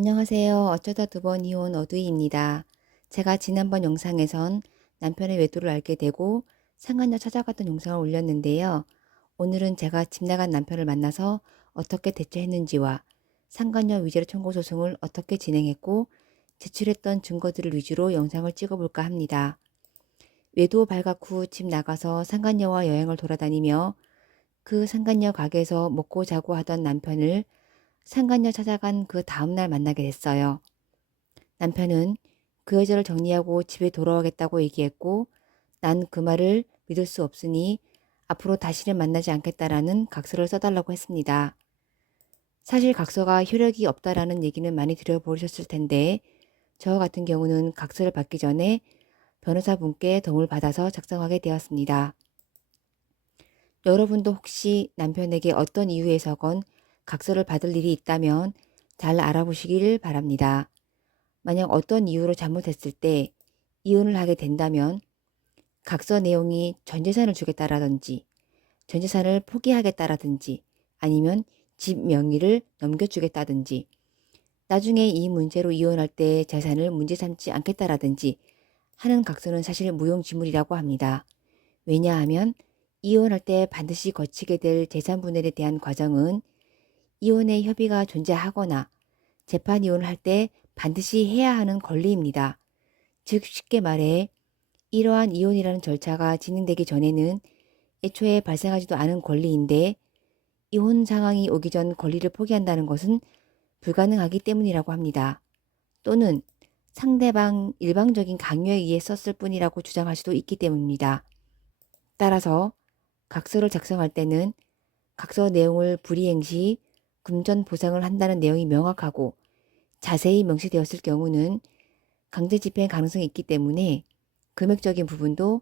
안녕하세요. 어쩌다 두 번 이혼 어두이입니다. 제가 지난번 영상에선 남편의 외도를 알게 되고 상간녀 찾아갔던 영상을 올렸는데요. 오늘은 제가 집 나간 남편을 만나서 어떻게 대처했는지와 상간녀 위자료 청구 소송을 어떻게 진행했고 제출했던 증거들을 위주로 영상을 찍어볼까 합니다. 외도 발각 후 집 나가서 상간녀와 여행을 돌아다니며 그 상간녀 가게에서 먹고 자고 하던 남편을 상간녀 찾아간 그 다음날 만나게 됐어요. 남편은 그 여자를 정리하고 집에 돌아오겠다고 얘기했고 난 그 말을 믿을 수 없으니 앞으로 다시는 만나지 않겠다라는 각서를 써달라고 했습니다. 사실 각서가 효력이 없다라는 얘기는 많이 들어보셨을 텐데 저 같은 경우는 각서를 받기 전에 변호사분께 도움을 받아서 작성하게 되었습니다. 여러분도 혹시 남편에게 어떤 이유에서건 각서를 받을 일이 있다면 잘 알아보시길 바랍니다. 만약 어떤 이유로 잘못했을 때 이혼을 하게 된다면 각서 내용이 전 재산을 주겠다라든지 전 재산을 포기하겠다라든지 아니면 집 명의를 넘겨주겠다든지 나중에 이 문제로 이혼할 때 재산을 문제 삼지 않겠다라든지 하는 각서는 사실 무용지물이라고 합니다. 왜냐하면 이혼할 때 반드시 거치게 될 재산 분할에 대한 과정은 이혼의 협의가 존재하거나 재판 이혼을 할 때 반드시 해야 하는 권리입니다. 즉 쉽게 말해 이러한 이혼이라는 절차가 진행되기 전에는 애초에 발생하지도 않은 권리인데 이혼 상황이 오기 전 권리를 포기한다는 것은 불가능하기 때문이라고 합니다. 또는 상대방 일방적인 강요에 의해 썼을 뿐이라고 주장할 수도 있기 때문입니다. 따라서 각서를 작성할 때는 각서 내용을 불이행 시 금전 보상을 한다는 내용이 명확하고 자세히 명시되었을 경우는 강제 집행 가능성이 있기 때문에 금액적인 부분도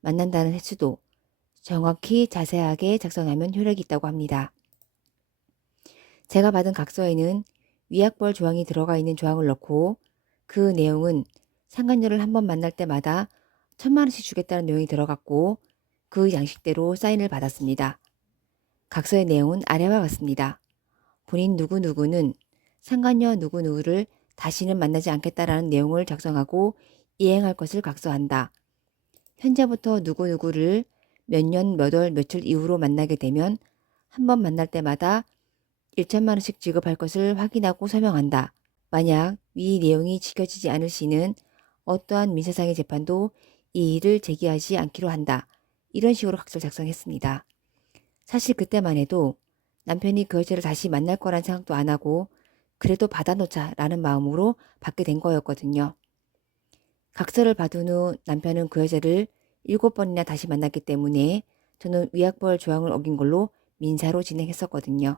만난다는 횟수도 정확히 자세하게 작성하면 효력이 있다고 합니다. 제가 받은 각서에는 위약벌 조항이 들어가 있는 조항을 넣고 그 내용은 상간녀를 한 번 만날 때마다 1,000만 원씩 주겠다는 내용이 들어갔고 그 양식대로 사인을 받았습니다. 각서의 내용은 아래와 같습니다. 본인 누구누구는 상간녀 누구누구를 다시는 만나지 않겠다라는 내용을 작성하고 이행할 것을 각서한다. 현재부터 누구누구를 몇 년 몇 월 며칠 이후로 만나게 되면 한 번 만날 때마다 1,000만 원씩 지급할 것을 확인하고 서명한다. 만약 위 내용이 지켜지지 않을 시는 어떠한 민사상의 재판도 이 일을 제기하지 않기로 한다. 이런 식으로 각서를 작성했습니다. 사실 그때만 해도 남편이 그 여자를 다시 만날 거란 생각도 안 하고 그래도 받아놓자라는 마음으로 받게 된 거였거든요. 각서를 받은 후 남편은 그 여자를 7번이나 다시 만났기 때문에 저는 위약벌 조항을 어긴 걸로 민사로 진행했었거든요.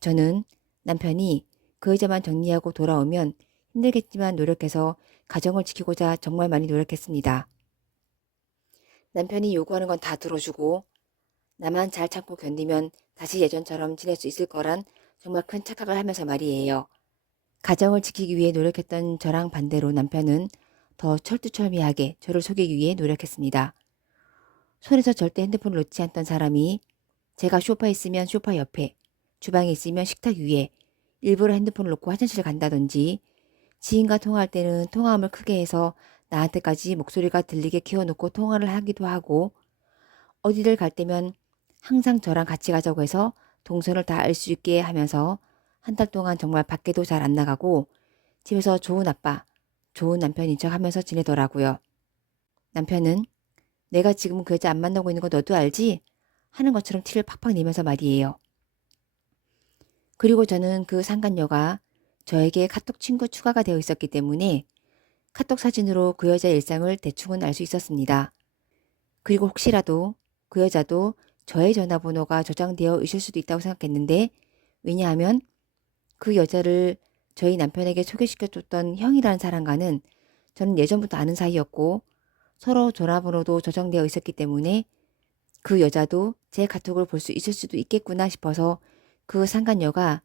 저는 남편이 그 여자만 정리하고 돌아오면 힘들겠지만 노력해서 가정을 지키고자 정말 많이 노력했습니다. 남편이 요구하는 건 다 들어주고 나만 잘 참고 견디면 다시 예전처럼 지낼 수 있을 거란 정말 큰 착각을 하면서 말이에요. 가정을 지키기 위해 노력했던 저랑 반대로 남편은 더 철두철미하게 저를 속이기 위해 노력했습니다. 손에서 절대 핸드폰을 놓지 않던 사람이 제가 소파에 있으면 소파 옆에, 주방에 있으면 식탁 위에 일부러 핸드폰을 놓고 화장실을 간다든지 지인과 통화할 때는 통화음을 크게 해서 나한테까지 목소리가 들리게 키워놓고 통화를 하기도 하고 어디를 갈 때면 항상 저랑 같이 가자고 해서 동선을 다 알 수 있게 하면서 한 달 동안 정말 밖에도 잘 안 나가고 집에서 좋은 아빠, 좋은 남편인 척 하면서 지내더라고요. 남편은 내가 지금 그 여자 안 만나고 있는 거 너도 알지? 하는 것처럼 티를 팍팍 내면서 말이에요. 그리고 저는 그 상간녀가 저에게 카톡 친구 추가가 되어 있었기 때문에 카톡 사진으로 그 여자의 일상을 대충은 알 수 있었습니다. 그리고 혹시라도 그 여자도 저의 전화번호가 저장되어 있을 수도 있다고 생각했는데 왜냐하면 그 여자를 저희 남편에게 소개시켜줬던 형이라는 사람과는 저는 예전부터 아는 사이였고 서로 전화번호도 저장되어 있었기 때문에 그 여자도 제 카톡을 볼 수 있을 수도 있겠구나 싶어서 그 상간녀가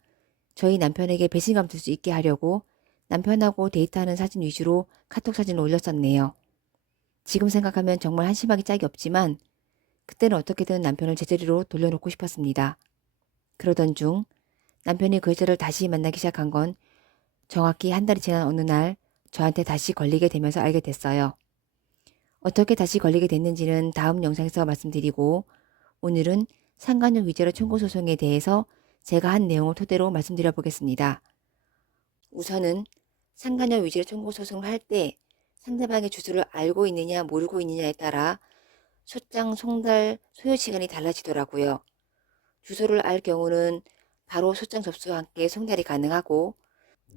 저희 남편에게 배신감 들 수 있게 하려고 남편하고 데이트하는 사진 위주로 카톡 사진을 올렸었네요. 지금 생각하면 정말 한심하기 짝이 없지만 그때는 어떻게든 남편을 제자리로 돌려놓고 싶었습니다. 그러던 중 남편이 그 여자를 다시 만나기 시작한 건 정확히 한 달이 지난 어느 날 저한테 다시 걸리게 되면서 알게 됐어요. 어떻게 다시 걸리게 됐는지는 다음 영상에서 말씀드리고 오늘은 상간녀 위자료 청구 소송에 대해서 제가 한 내용을 토대로 말씀드려 보겠습니다. 우선은 상간녀 위자료 청구 소송을 할 때 상대방의 주소를 알고 있느냐 모르고 있느냐에 따라 소장 송달 소요 시간이 달라지더라고요. 주소를 알 경우는 바로 소장 접수와 함께 송달이 가능하고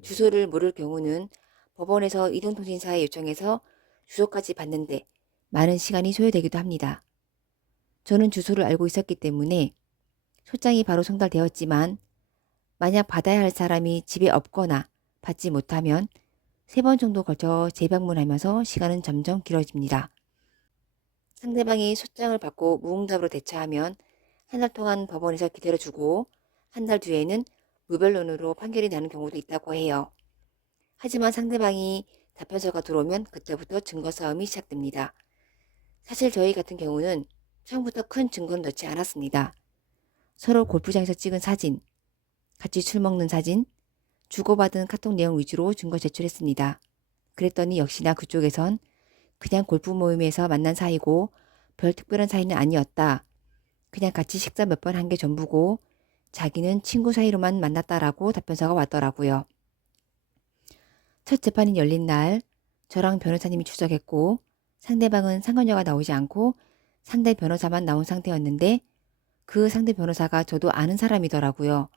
주소를 모를 경우는 법원에서 이동통신사에 요청해서 주소까지 받는데 많은 시간이 소요되기도 합니다. 저는 주소를 알고 있었기 때문에 소장이 바로 송달되었지만 만약 받아야 할 사람이 집에 없거나 받지 못하면 3번 정도 걸쳐 재방문하면서 시간은 점점 길어집니다. 상대방이 소장을 받고 무응답으로 대처하면 한 달 동안 법원에서 기다려주고 한 달 뒤에는 무변론으로 판결이 나는 경우도 있다고 해요. 하지만 상대방이 답변서가 들어오면 그때부터 증거 싸움이 시작됩니다. 사실 저희 같은 경우는 처음부터 큰 증거는 넣지 않았습니다. 서로 골프장에서 찍은 사진, 같이 술 먹는 사진, 주고받은 카톡 내용 위주로 증거 제출했습니다. 그랬더니 역시나 그쪽에선 그냥 골프 모임에서 만난 사이고 별 특별한 사이는 아니었다. 그냥 같이 식사 몇 번 한 게 전부고 자기는 친구 사이로만 만났다라고 답변서가 왔더라고요. 첫 재판이 열린 날 저랑 변호사님이 출석했고 상대방은 상관녀가 나오지 않고 상대 변호사만 나온 상태였는데 그 상대 변호사가 저도 아는 사람이더라고요.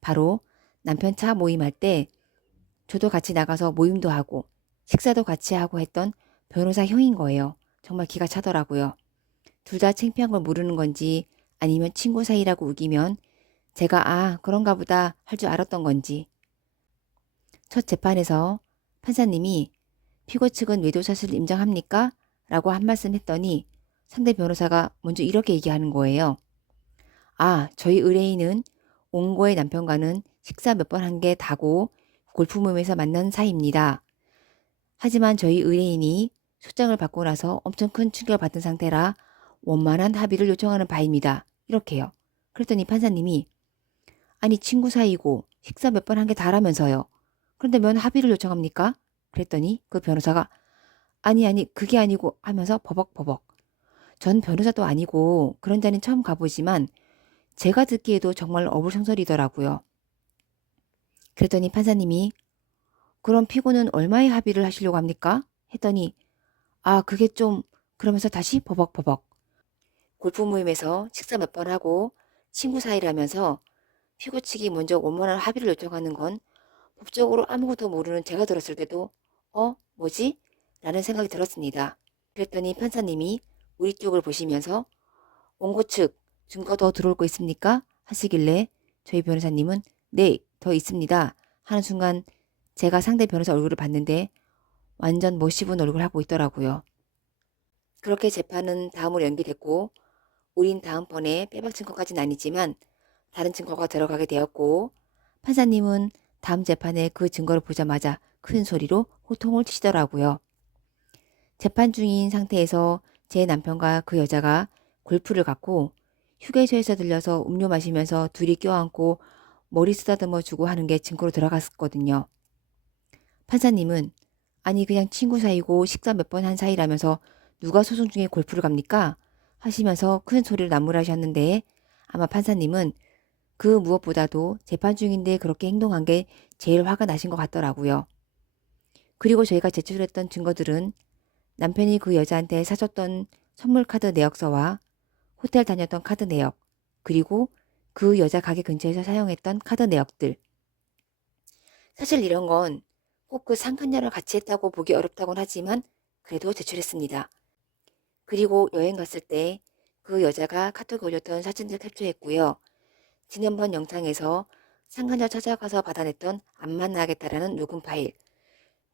바로 남편 차 모임할 때 저도 같이 나가서 모임도 하고 식사도 같이 하고 했던 변호사 형인 거예요. 정말 기가 차더라고요. 둘 다 창피한 걸 모르는 건지 아니면 친구 사이라고 우기면 제가 그런가 보다 할 줄 알았던 건지. 첫 재판에서 판사님이 피고 측은 외도사실을 인정합니까? 라고 한 말씀 했더니 상대 변호사가 먼저 이렇게 얘기하는 거예요. 저희 의뢰인은 옹고의 남편과는 식사 몇 번 한 게 다고 골프 모임에서 만난 사이입니다. 하지만 저희 의뢰인이 소장을 받고 나서 엄청 큰 충격을 받은 상태라 원만한 합의를 요청하는 바입니다. 이렇게요. 그랬더니 판사님이 아니 친구 사이고 식사 몇 번 한 게 다라면서요. 그런데 면 합의를 요청합니까? 그랬더니 그 변호사가 아니 그게 아니고 하면서 버벅버벅. 전 변호사도 아니고 그런 자리는 처음 가보지만 제가 듣기에도 정말 어불성설이더라고요. 그랬더니 판사님이 그럼 피고는 얼마의 합의를 하시려고 합니까? 했더니 그게 좀 그러면서 다시 버벅버벅. 골프 모임에서 식사 몇 번 하고 친구 사이라면서 피고 측이 먼저 원만한 합의를 요청하는 건 법적으로 아무것도 모르는 제가 들었을 때도 뭐지? 라는 생각이 들었습니다. 그랬더니 판사님이 우리 쪽을 보시면서 원고 측 증거 더 들어올 거 있습니까? 하시길래 저희 변호사님은 네, 더 있습니다. 하는 순간 제가 상대 변호사 얼굴을 봤는데 완전 멋있은 얼굴을 하고 있더라고요. 그렇게 재판은 다음으로 연기됐고 우린 다음번에 빼박 증거까지는 아니지만 다른 증거가 들어가게 되었고 판사님은 다음 재판에 그 증거를 보자마자 큰 소리로 호통을 치시더라고요. 재판 중인 상태에서 제 남편과 그 여자가 골프를 갔고 휴게소에서 들려서 음료 마시면서 둘이 껴안고 머리 쓰다듬어 주고 하는 게 증거로 들어갔었거든요. 판사님은 아니 그냥 친구 사이고 식사 몇 번 한 사이라면서 누가 소송 중에 골프를 갑니까? 하시면서 큰 소리를 나무라셨는데 아마 판사님은 그 무엇보다도 재판 중인데 그렇게 행동한 게 제일 화가 나신 것 같더라고요. 그리고 저희가 제출했던 증거들은 남편이 그 여자한테 사줬던 선물 카드 내역서와 호텔 다녔던 카드 내역, 그리고 그 여자 가게 근처에서 사용했던 카드 내역들. 사실 이런 건 꼭 그 상간녀를 같이 했다고 보기 어렵다곤 하지만 그래도 제출했습니다. 그리고 여행 갔을 때 그 여자가 카톡에 올렸던 사진들 캡처했고요. 지난번 영상에서 상간녀 찾아가서 받아냈던 안 만나겠다라는 녹음 파일,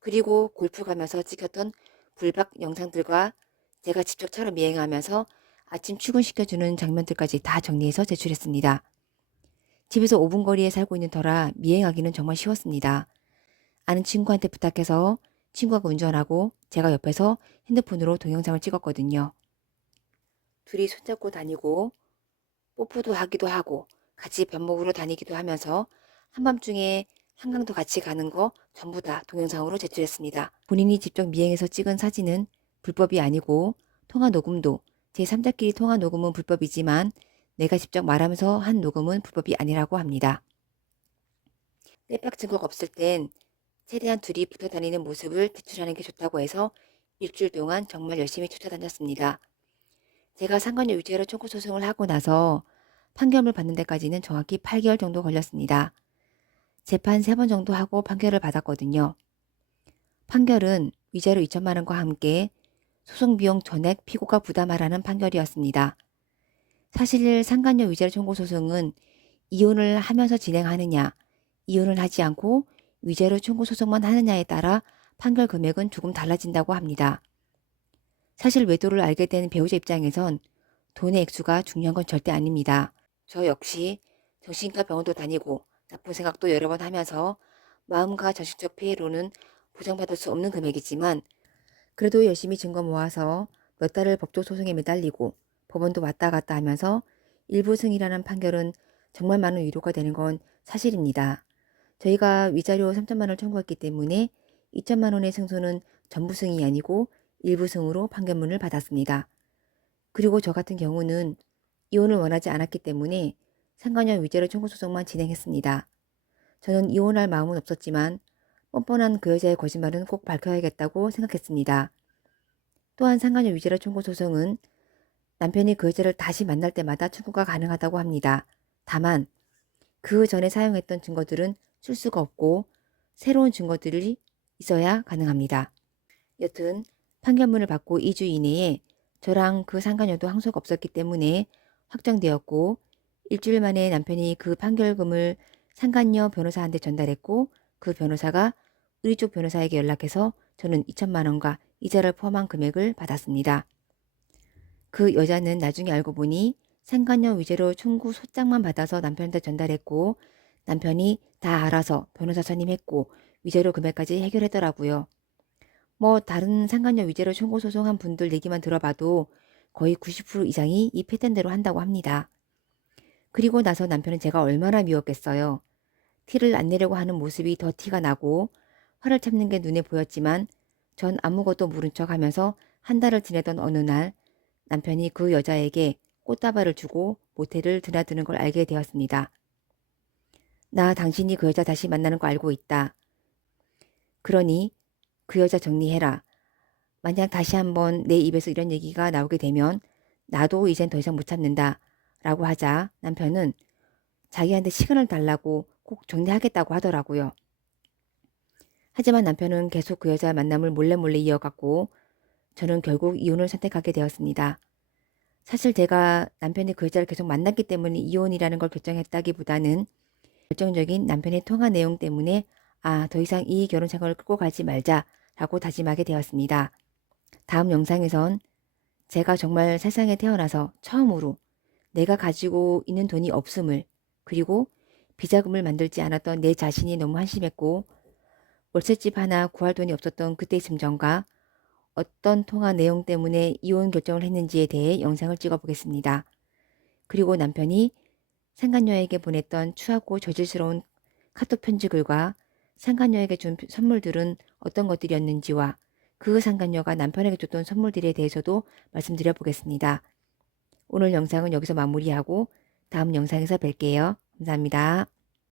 그리고 골프 가면서 찍혔던 불박 영상들과 제가 직접 차로 미행하면서 아침 출근시켜주는 장면들까지 다 정리해서 제출했습니다. 집에서 5분 거리에 살고 있는 터라 미행하기는 정말 쉬웠습니다. 아는 친구한테 부탁해서 친구가 운전하고 제가 옆에서 핸드폰으로 동영상을 찍었거든요. 둘이 손잡고 다니고 뽀뽀도 하기도 하고 같이 밥 먹으러 다니기도 하면서 한밤중에 한강도 같이 가는 거 전부 다 동영상으로 제출했습니다. 본인이 직접 미행해서 찍은 사진은 불법이 아니고 통화 녹음도 제3자끼리 통화 녹음은 불법이지만 내가 직접 말하면서 한 녹음은 불법이 아니라고 합니다. 떼박 증거가 없을 땐 최대한 둘이 붙어 다니는 모습을 제출하는 게 좋다고 해서 일주일 동안 정말 열심히 쫓아다녔습니다. 제가 상관녀 유죄로 청구 소송을 하고 나서 판결을 받는 데까지는 정확히 8개월 정도 걸렸습니다. 재판 3번 정도 하고 판결을 받았거든요. 판결은 위자료 2천만 원과 함께 소송 비용 전액 피고가 부담하라는 판결이었습니다. 사실 상간녀 위자료 청구 소송은 이혼을 하면서 진행하느냐, 이혼을 하지 않고 위자료 청구 소송만 하느냐에 따라 판결 금액은 조금 달라진다고 합니다. 사실 외도를 알게 된 배우자 입장에선 돈의 액수가 중요한 건 절대 아닙니다. 저 역시 정신과 병원도 다니고 나쁜 생각도 여러 번 하면서 마음과 정신적 피해로는 보장받을 수 없는 금액이지만 그래도 열심히 증거 모아서 몇 달을 법적 소송에 매달리고 법원도 왔다 갔다 하면서 일부 승이라는 판결은 정말 많은 위로가 되는 건 사실입니다. 저희가 위자료 3천만 원을 청구했기 때문에 2천만 원의 승소는 전부 승이 아니고 일부 승으로 판결문을 받았습니다. 그리고 저 같은 경우는 이혼을 원하지 않았기 때문에 상간녀 위자료 청구 소송만 진행했습니다. 저는 이혼할 마음은 없었지만 뻔뻔한 그 여자의 거짓말은 꼭 밝혀야겠다고 생각했습니다. 또한 상간녀 위자료 청구 소송은 남편이 그 여자를 다시 만날 때마다 청구가 가능하다고 합니다. 다만 그 전에 사용했던 증거들은 쓸 수가 없고 새로운 증거들이 있어야 가능합니다. 여튼 판결문을 받고 2주 이내에 저랑 그 상간녀도 항소가 없었기 때문에 확정되었고 일주일 만에 남편이 그 판결금을 상간녀 변호사한테 전달했고 그 변호사가 우리 쪽 변호사에게 연락해서 저는 2천만 원과 이자를 포함한 금액을 받았습니다. 그 여자는 나중에 알고 보니 상간녀 위자료 청구 소장만 받아서 남편한테 전달했고 남편이 다 알아서 변호사 선임했고 위자료 금액까지 해결했더라고요. 뭐 다른 상간녀 위자료 청구 소송한 분들 얘기만 들어봐도 거의 90% 이상이 이 패턴대로 한다고 합니다. 그리고 나서 남편은 제가 얼마나 미웠겠어요. 티를 안 내려고 하는 모습이 더 티가 나고 화를 참는 게 눈에 보였지만 전 아무것도 모른 척 하면서 한 달을 지내던 어느 날 남편이 그 여자에게 꽃다발을 주고 모텔을 드나드는 걸 알게 되었습니다. 나 당신이 그 여자 다시 만나는 거 알고 있다. 그러니 그 여자 정리해라. 만약 다시 한번 내 입에서 이런 얘기가 나오게 되면 나도 이젠 더 이상 못 참는다. 라고 하자 남편은 자기한테 시간을 달라고 꼭 정리하겠다고 하더라고요. 하지만 남편은 계속 그 여자 만남을 몰래 이어갔고 저는 결국 이혼을 선택하게 되었습니다. 사실 제가 남편이 그 여자를 계속 만났기 때문에 이혼이라는 걸 결정했다기보다는 결정적인 남편의 통화 내용 때문에 더 이상 이 결혼 생활을 끌고 가지 말자라고 다짐하게 되었습니다. 다음 영상에선 제가 정말 세상에 태어나서 처음으로 내가 가지고 있는 돈이 없음을 그리고 비자금을 만들지 않았던 내 자신이 너무 한심했고 월세집 하나 구할 돈이 없었던 그때의 심정과 어떤 통화 내용 때문에 이혼 결정을 했는지에 대해 영상을 찍어 보겠습니다. 그리고 남편이 상간녀에게 보냈던 추하고 저질스러운 카톡 편지글과 상간녀에게 준 선물들은 어떤 것들이었는지와 그 상간녀가 남편에게 줬던 선물들에 대해서도 말씀드려 보겠습니다. 오늘 영상은 여기서 마무리하고 다음 영상에서 뵐게요. 감사합니다.